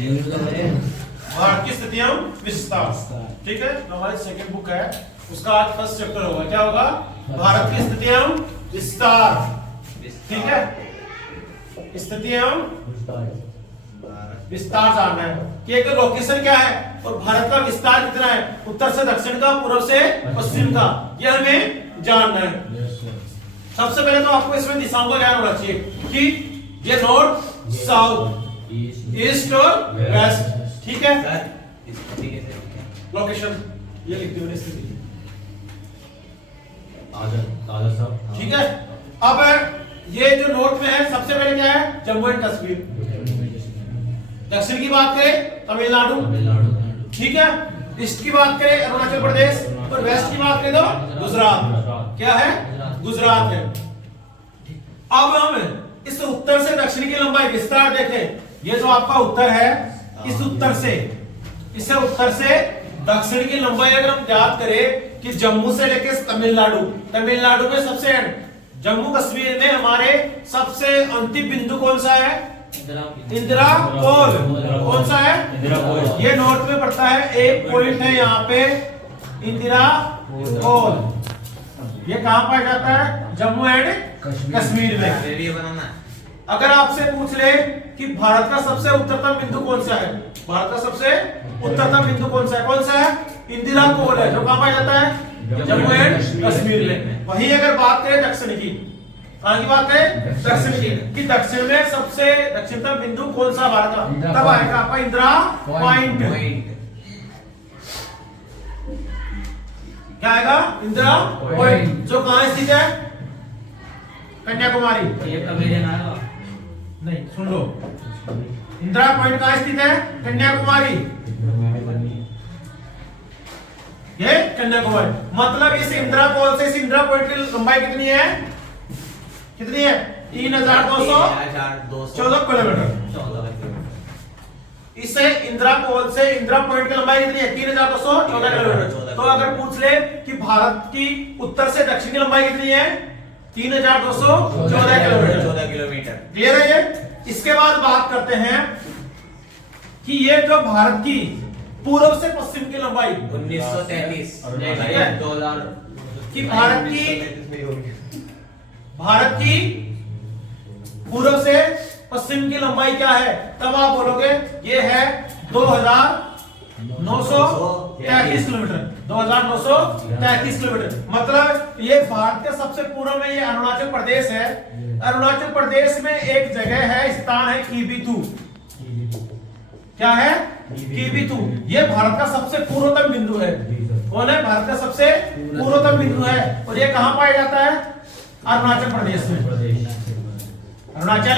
भारत की स्थिति एवं विस्तार। ठीक है, हमारी सेकंड बुक है, उसका आज फर्स्ट चैप्टर होगा। क्या होगा? भारत की स्थिति एवं विस्तार। ठीक है, स्थिति एवं विस्तार जानना है कि एक लोकेशन क्या है और भारत का विस्तार कितना है, उत्तर से दक्षिण का, पूर्व से पश्चिम का, यह हमें जानना है। सबसे पहले तो आपको इसमें दिशाओं का ज्ञान होना चाहिए कि ये नॉर्थ, साउथ, ईस्ट और वेस्ट। ठीक है, लोकेशन ये लिख दिया स्थिति। ठीक है, अब ये जो नॉर्थ में है, सबसे पहले क्या है? जम्मू एंड कश्मीर। दक्षिण की बात करें तमिलनाडु। ठीक है, ईस्ट की बात करें अरुणाचल प्रदेश और वेस्ट की बात करें तो गुजरात। क्या है? गुजरात है। अब हम इस उत्तर से दक्षिण की लंबाई विस्तार देखें। ये जो आपका उत्तर है, इस उत्तर से, इसे उत्तर से दक्षिण की लंबाई अगर हम ज्ञात करें कि जम्मू से लेकर तमिलनाडु, तमिलनाडु में सबसे जम्मू कश्मीर में हमारे सबसे अंतिम बिंदु कौन सा है? इंदिरा कोल। कौन सा है? इंदिरा कोल। ये नॉर्थ में पड़ता है, एक पॉइंट है यहाँ पे इंदिरा कोल। ये कहां पाया जाता है? जम्मू एंड कश्मीर में। अगर आपसे पूछ ले कि भारत का सबसे उत्तरतम बिंदु कौन सा है, भारत का सबसे उत्तरतम बिंदु कौन सा है? कौन सा है? इंदिरा कोल है, जो कहां पाया जाता है? जम्मू एंड कश्मीर में। वहीं अगर बात करें दक्षिण की, कहां की बात है? दक्षिण की, कि दक्षिण में सबसे दक्षिणतम बिंदु कौन सा भारत का? तब आएगा आपका इंदिरा पॉइंट। क्या आएगा? इंदिरा पॉइंट, जो कहां स्थित है? कन्याकुमारी। नहीं, सुन लो, इंदिरा पॉइंट कहां स्थित है? कन्याकुमारी। ये कन्याकुमारी, मतलब इस इंदिरा कोल से इस इंदिरा पॉइंट की लंबाई कितनी है? कितनी है? 3214 किलोमीटर। इससे इंदिरा कोल से इंदिरा पॉइंट की लंबाई कितनी है? 3214 किलोमीटर। तो अगर पूछ ले कि भारत की उत्तर से दक्षिण की लंबाई कितनी है? 3214 किलोमीटर। क्लियर है ये? इसके बाद बात करते हैं कि ये जो भारत की पूर्व से पश्चिम की लंबाई 1933 कि भारत की पूर्व से पश्चिम की लंबाई क्या है? तब आप बोलोगे ये है 2933 किलोमीटर। 2933 किलोमीटर, मतलब ये भारत के सबसे पूर्व में ये अरुणाचल प्रदेश है। अरुणाचल प्रदेश में एक जगह है, स्थान है कीबीतू। क्या है? कीबीतू। ये भारत का सबसे पूर्वतम बिंदु है। कौन है? भारत का सबसे पूर्वतम बिंदु है। और ये कहां पाया जाता है? अरुणाचल प्रदेश में। अरुणाचल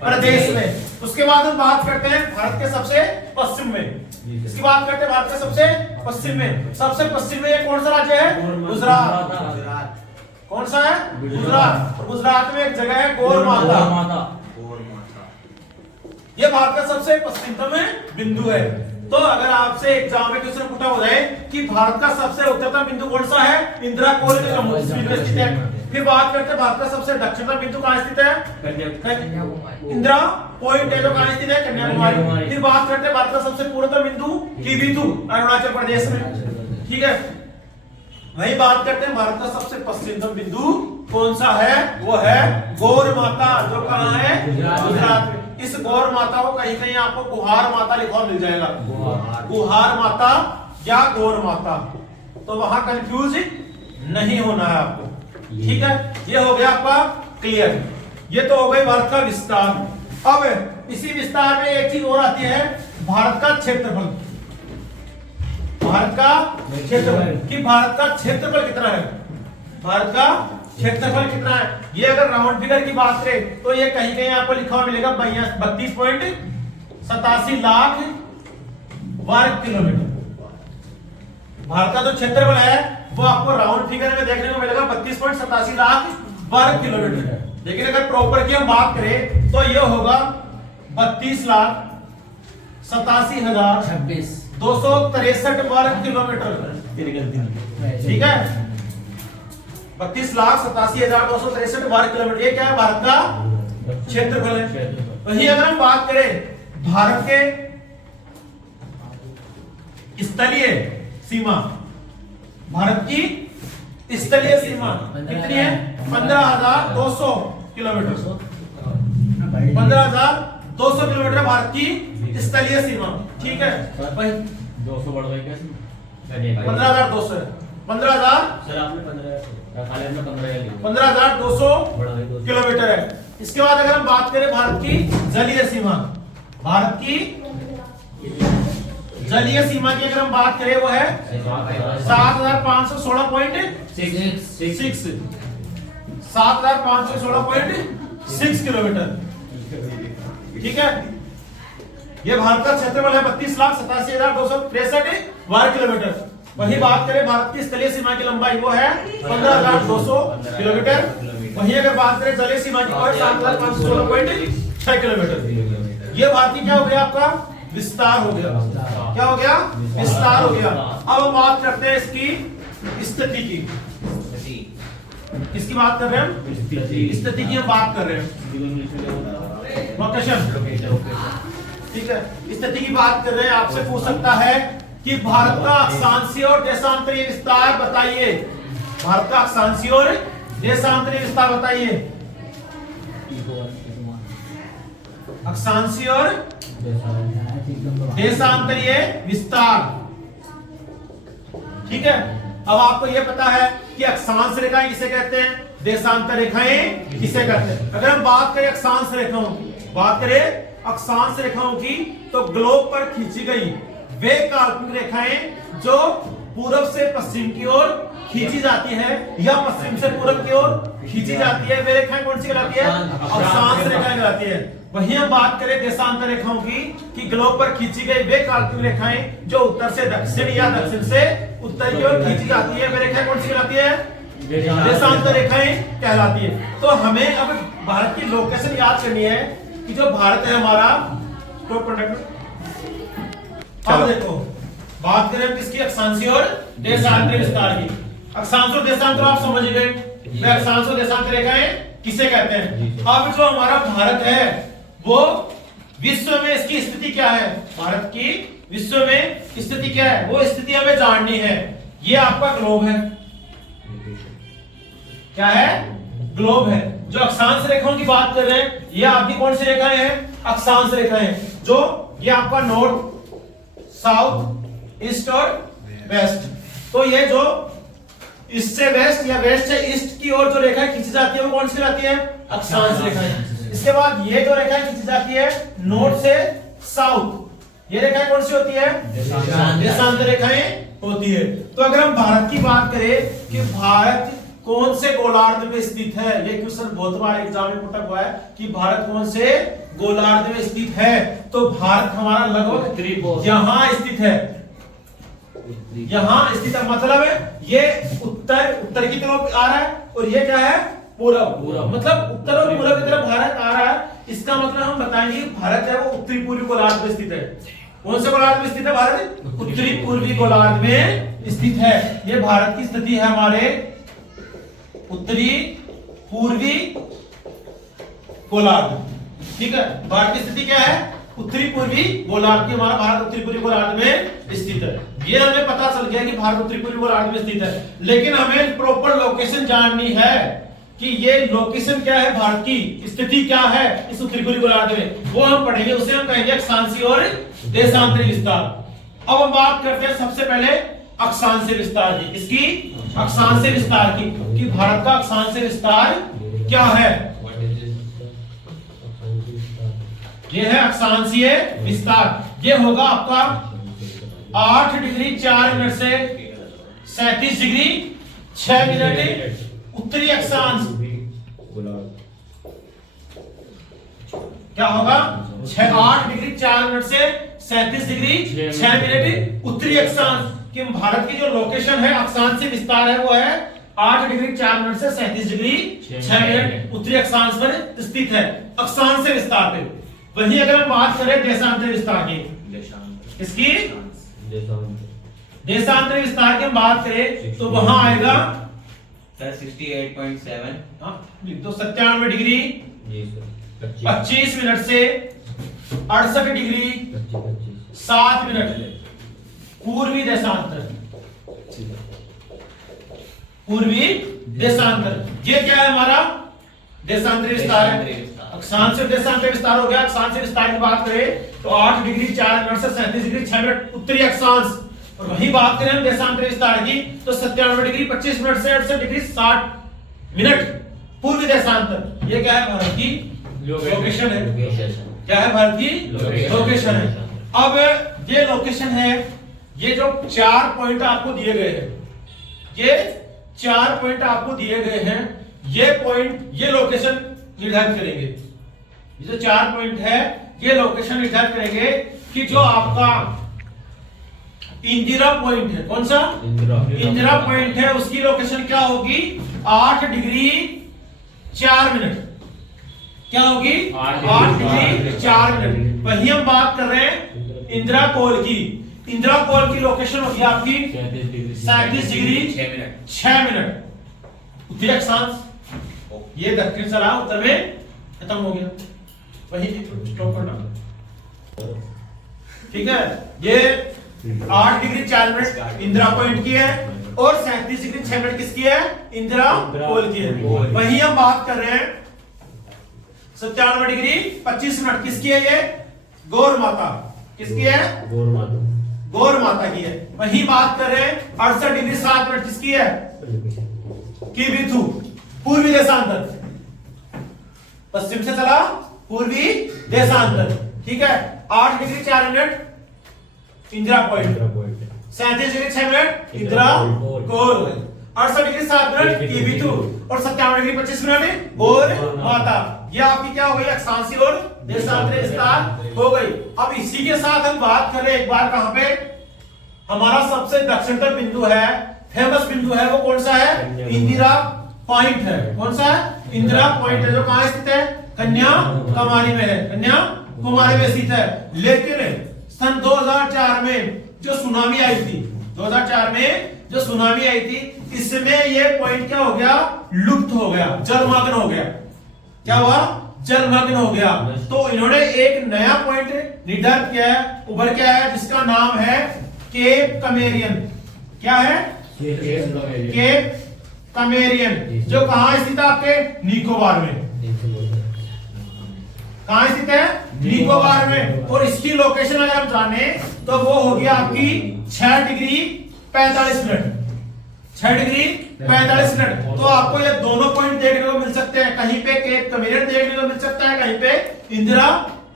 प्रदेश में। उसके बाद हम बात करते हैं भारत के सबसे पश्चिम में। इसकी बात करते हैं भारत के सबसे पश्चिम में। सबसे पश्चिम में ये कौन सा राज्य है? गुजरात। कौन सा है? गुजरात। और गुजरात में एक जगह है गौर माता। ये भारत का सबसे पश्चिमतम बिंदु है। तो अगर आपसे एग्जाम में क्वेश्चन पूछा हो जाए कि भारत का सबसे उत्तरतम बिंदु कौन सा है? इंदिरा कोल में जम्मू कश्मीर में स्थित है। फिर बात करते हैं भारत का सबसे दक्षिणतम बिंदु कहां स्थित है? इंदिरा पॉइंट है, जो कहां स्थित है? कन्याकुमारी। फिर बात करते हैं भारत का सबसे पूर्वतम बिंदु कीबीतू, अरुणाचल प्रदेश में। ठीक है, वही बात करते हैं भारत का सबसे पश्चिमतम बिंदु कौन सा है? वो है गौर माता, जो कहां है? गुजरात में। इस गौर माता को कहीं कहीं आपको गुहार माता लिखा मिल जाएगा। गुहार माता या गौर माता, तो वहां कंफ्यूज नहीं होना है आपको। ठीक है, ये हो गया आपका क्लियर। ये तो हो गई भारत का विस्तार। अब इसी विस्तार में एक चीज और आती है, भारत का क्षेत्रफल। भारत का क्षेत्रफल, कि भारत का क्षेत्रफल कितना है? भारत का क्षेत्रफल कितना है? ये अगर राउंड फिगर की बात करें तो ये कहीं कहीं आपको लिखा हुआ मिलेगा 32.87 लाख वर्ग किलोमीटर। भारत का जो क्षेत्रफल है वो आपको राउंड फिगर में देखने को मिलेगा 32.87 लाख वर्ग किलोमीटर। लेकिन अगर प्रॉपर की हम बात करें तो ये होगा 32,87,263 वर्ग किलोमीटर। ठीक है, 32,87,263 वर्ग किलोमीटर। ये क्या है? भारत का क्षेत्रफल है। वही अगर हम बात करें भारत के स्थलीय सीमा, भारत की स्थलीय सीमा कितनी है? 15,200 किलोमीटर। 15,200 किलोमीटर भारत की स्थलीय सीमा। ठीक है भाई, 200 बढ़ गई क्या? 15,200 है। 15,000 सर आपने 15,200 किलोमीटर है। इसके बाद अगर हम बात करें भारत की जलीय सीमा, भारत की जलीय सीमा की अगर हम बात करें वो है 7,516.6 7,516.6 किलोमीटर। ठीक है, ये भारत का क्षेत्रफल है 32,87,263 वर्ग किलोमीटर। वही बात करें भारत की स्थलीय सीमा की लंबाई वो है 15,200 किलोमीटर। वहीं अगर बात करें जलीय सीमा की वो है 7,516.6 किलोमीटर। ये भारतीय क्या हो गया आपका? विस्तार हो गया। क्या हो गया? विस्तार हो गया। अब हम बात करते हैं इसकी स्थिति की। किसकी बात कर रहे हैं? स्थिति की हम बात कर रहे हैं। लोकेशन, ठीक है, स्थिति की बात कर रहे हैं। आपसे पूछ सकता है कि भारत का अक्षांशीय और देशांतरीय विस्तार बताइए। भारत का अक्षांशीय और देशांतरीय विस्तार बताइए। अक्षांशीय और देशांतरीय विस्तार। ठीक है, अब आपको यह पता है कि अक्षांश रेखाएं किसे कहते हैं, देशांतर रेखाएं किसे कहते हैं। अगर हम बात करें अक्षांश रेखाओं की, बात करें अक्षांश रेखाओं की, तो ग्लोब पर खींची गई वे काल्पनिक रेखाएं जो पूर्व से पश्चिम की ओर खींची जाती है या पश्चिम से पूर्व की ओर खींची जाती है, वे रेखाएं कौन सी कहलाती है? अक्षांश रेखाएं कहलाती है। वहीं हम बात करें देशांतर रेखाओं की, कि ग्लोब पर खींची गई वे काल्पनिक रेखाएं जो उत्तर से दक्षिण या दक्षिण से उत्तर की ओर खींची जाती है, वे रेखाएं कौन सी कहलाती है? देशांतर रेखाएं कहलाती है। तो हमें अब भारत की लोकेशन याद करनी है कि जो भारत है हमारा, तो अब देखो बात करें किसकी? अक्षांशीय और देशांतरीय विस्तार की। अक्षांश और देशांतर आप समझ गए, वे अक्षांश और देशांतर रेखाएं किसे कहते हैं। अब जो हमारा भारत है वो विश्व में इसकी स्थिति क्या है? भारत की विश्व में स्थिति क्या है, वो स्थिति हमें जाननी है। ये आपका ग्लोब है। क्या है? ग्लोब है। जो अक्षांश रेखाओं की बात कर रहे हैं, ये आपकी कौन सी रेखाएं हैं? अक्षांश रेखाएं। जो ये आपका नॉर्थ, साउथ, ईस्ट और वेस्ट। तो ये जो ईस्ट से वेस्ट या वेस्ट से ईस्ट की ओर जो रेखाएं खींची जाती है वो कौन सी रहती है? अक्षांश रेखाएं। इसके बाद ये जो रेखाएं खींची जाती है नॉर्थ से साउथ, ये रेखाएं कौन सी होती है? देशांतर रेखाएं होती है। तो अगर हम भारत की बात करें कि भारत कौन से गोलार्ध में स्थित है, ये क्वेश्चन बहुत बार एग्जाम में पुटअप हुआ है कि भारत कौन से गोलार्ध में स्थित है, तो भारत हमारा लगभग यहां स्थित है। यहां स्थित है, मतलब ये उत्तर की तरफ आ रहा है और ये क्या है? पूर्व। मतलब उत्तर और पूर्व की तरफ भारत आ रहा है। इसका मतलब हम बताएंगे भारत है वो उत्तरी पूर्वी गोलार्ध में स्थित है। कौन से गोलार्ध में स्थित है भारत? उत्तरी पूर्वी गोलार्ध में स्थित है। ये भारत की स्थिति है हमारे उत्तरी पूर्वी गोलार्ध। ठीक है, भारत की स्थिति क्या है? उत्तरी पूर्वी गोलार्ध की। हमारा भारत उत्तरी पूर्वी गोलार्ध में स्थित है। ये हमें पता चल गया कि भारत उत्तरी पूर्वी गोलार्ध में स्थित है, लेकिन हमें प्रॉपर लोकेशन जाननी है कि ये लोकेशन क्या है, भारत की स्थिति क्या है इस उत्तरी पूर्वी गोलार्ध में, वो हम पढ़ेंगे। उसे हम कहेंगे अक्षांशीय और देशांतरीय विस्तार। अब हम बात करते हैं सबसे पहले अक्षांशीय विस्तार की। किसकी? अक्षांशीय विस्तार की, कि भारत का अक्षांशीय विस्तार क्या है। ये है अक्षांशीय विस्तार। ये होगा आपका 8 डिग्री 4 मिनट से 37 डिग्री 6 मिनट उत्तरी अक्षांश। क्या होगा? 8 डिग्री 4 मिनट से 37 डिग्री 6 मिनट उत्तरी अक्षांश। कि भारत की जो लोकेशन है अक्षांशीय विस्तार है वो है 8 डिग्री 4 मिनट से 37 डिग्री 6 मिनट उत्तरी अक्षांश पर स्थित है, अक्षांशीय विस्तार पे। वहीं अगर हम बात करें देशांतरीय विस्तार की, इसकी देशांतरीय विस्तार की हम बात करें तो वहां आएगा 68.7 तो 97 डिग्री 25 मिनट से 68 डिग्री 7 मिनट पूर्वी देशांतर, पूर्वी देशांतर। ये क्या है हमारा देशांतरी विस्तार है। अक्षांश देशांतर विस्तार हो गया। अक्षांश विस्तार की बात करें तो 8 डिग्री 4 मिनट से 37 डिग्री 6 मिनट उत्तरी अक्षांश, और वही बात करें हम देशांतरी विस्तार की तो 97 डिग्री 25 मिनट से 68 डिग्री 60 मिनट पूर्वी देशांतर। ये क्या है भारत की लोकेशन है। क्या है भारत की लोकेशन है। अब ये लोकेशन है, ये जो 4 पॉइंट आपको दिए गए हैं, ये 4 पॉइंट आपको दिए गए हैं, ये पॉइंट ये लोकेशन निर्धारित करेंगे। ये जो 4 पॉइंट है ये लोकेशन निर्धारित करेंगे कि जो आपका इंदिरा पॉइंट है, कौन सा इंदिरा पॉइंट है, उसकी लोकेशन क्या होगी 8 डिग्री 4 मिनट। क्या होगी 8 डिग्री 4 मिनट। वही हम बात कर रहे हैं इंदिरा कोल की। इंदिरा कोल की लोकेशन होगी आपकी 37 डिग्री 6 मिनट उत्तरी अक्षांश। ये दक्षिण चला, उत्तर में खत्म हो गया, वही स्टॉप करना। ठीक है, ये 8 डिग्री 4 मिनट इंदिरा पॉइंट की है और 37 डिग्री 6 मिनट किसकी है इंदिरा कोल की है। वही हम बात कर रहे हैं 97 डिग्री 25 मिनट किसकी है, ये गौर माता किसकी है, गौर माता की है। वही बात कर रहे हैं 68 डिग्री 7 मिनट किसकी है, किबिथु पूर्वी देशांतर। पश्चिम से चला पूर्वी देशांतर। ठीक है, 8 degree 4 minute Indira point, 37 degree 6 minute Indira col, 68 degree 7 minute Kibithu और 97 डिग्री 25 मिनट गौर माता। ये आपकी क्या हो गई अक्षांशीय और देशांतरी विस्तार हो गई। अब इसी के साथ हम बात कर रहे हैं एक बार कहां पे हमारा सबसे दक्षिणतम बिंदु है, फेमस बिंदु है, वो कौन सा है इंदिरा पॉइंट है। कौन सा है इंदिरा पॉइंट है, जो कहां स्थित है कन्याकुमारी में है, कन्याकुमारी में स्थित है। लेकिन सन 2004 में जो सुनामी आई थी, 2004 में जो सुनामी आई थी, इसमें ये पॉइंट क्या हो गया लुप्त हो गया, जलमग्न हो गया। क्या हुआ जलमग्न हो गया। तो इन्होंने एक नया पॉइंट निर्धारित किया है, उभर के आया, जिसका नाम है केप कमेरियन। क्या है केप कमेरियन, जो कहां स्थित है आपके निकोबार में। कहां स्थित है निकोबार में। और इसकी लोकेशन अगर हम जाने तो वो होगी आपकी 6 डिग्री 45 मिनट, 6 डिग्री 45 मिनट। तो आपको ये दोनों पॉइंट देखने को मिल सकते हैं, कहीं पे केप कमेरियन देखने को मिल सकता है, कहीं पे इंदिरा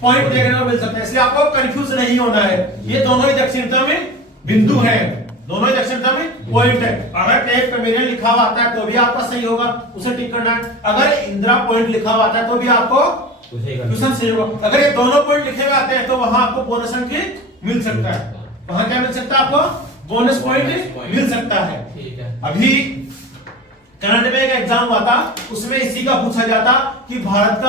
पॉइंट देखने को मिल सकता है। इसलिए आपको कंफ्यूज नहीं होना है, ये दोनों ही दक्षिणतम में बिंदु है, दोनों ही दक्षिणतम में पॉइंट है। अगर केप कमेरियन लिखा हुआ आता है तो भी आपका सही होगा, उसे टिक करना है। अगर इंदिरा पॉइंट लिखा हुआ आता है तो भी आपको ट्यूशन सही होगा। अगर ये दोनों पॉइंट लिखे हुए आते हैं तो वहां आपको बोनस अंक मिल सकता है। वहां क्या मिल सकता है आपको बोनस पॉइंट मिल सकता है। अभी कनाडा में एक एग्जाम हुआ था, उसमें इसी का पूछा गया था कि भारत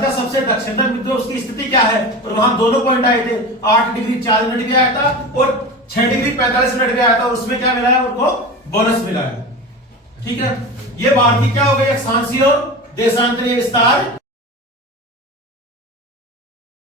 का सबसे दक्षिणतम बिंदु उसकी स्थिति क्या है, और वहां दोनों पॉइंट आए थे, 8 डिग्री 4 मिनट भी आया था और 6 डिग्री 45 मिनट भी आया था, और उसमें क्या मिला है उनको बोनस मिला है। ठीक है, ये भारत की क्या हो गई अक्षांशीय और देशांतरीय विस्तार